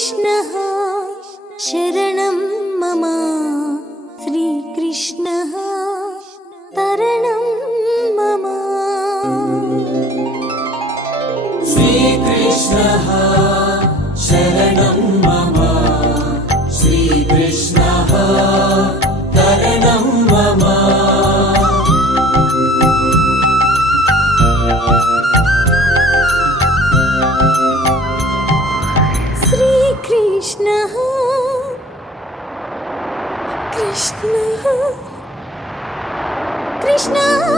श्रीकृष्णः शरणं मम श्रीकृष्णः तरणं मम श्रीकृष्णः शरणं मम श्रीकृष्णः तरणं मम श्रीकृष्णः कृष्णः कृष्णः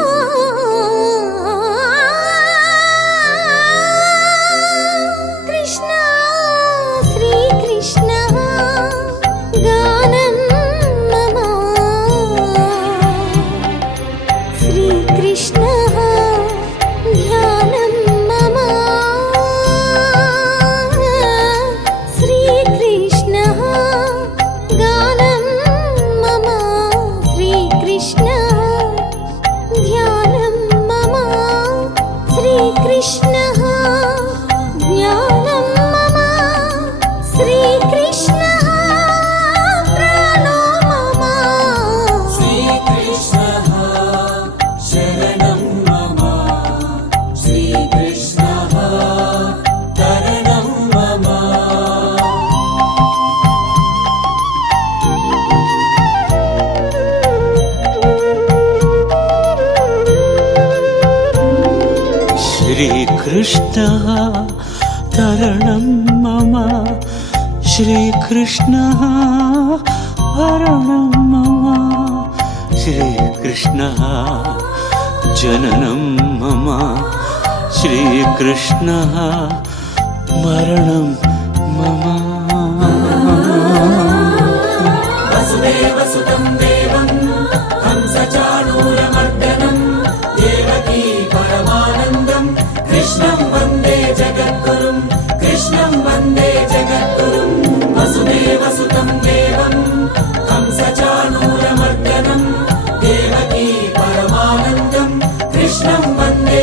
कृष्ण श्रीकृष्णः गानं मम श्रीकृष्णः ध्यानं मम श्रीकृष्णः गानं मम श्रीकृष्णः ध्यानं मम श्रीकृष्णः ज्ञानं मम श्रीकृष्णः प्राणो मम श्रीकृष्णः शरणं मम श्रीकृष्णः तरणं मम श्रीकृष्णः तरणं मम श्रीकृष्णः हरणं मम श्रीकृष्णः जननं मम श्रीकृष्णः मरणं मम वसुदेवसुतं देवं कंसचाणूरमर्दनं देवकी परमानन्दं कृष्णं वन्दे जगद्गुरुं कृष्णं वन्दे जगद्गुरुं वसुदेवसुतं देवं कंसचाणूरमर्दनं देवकी परमानन्दं कृष्णं वन्दे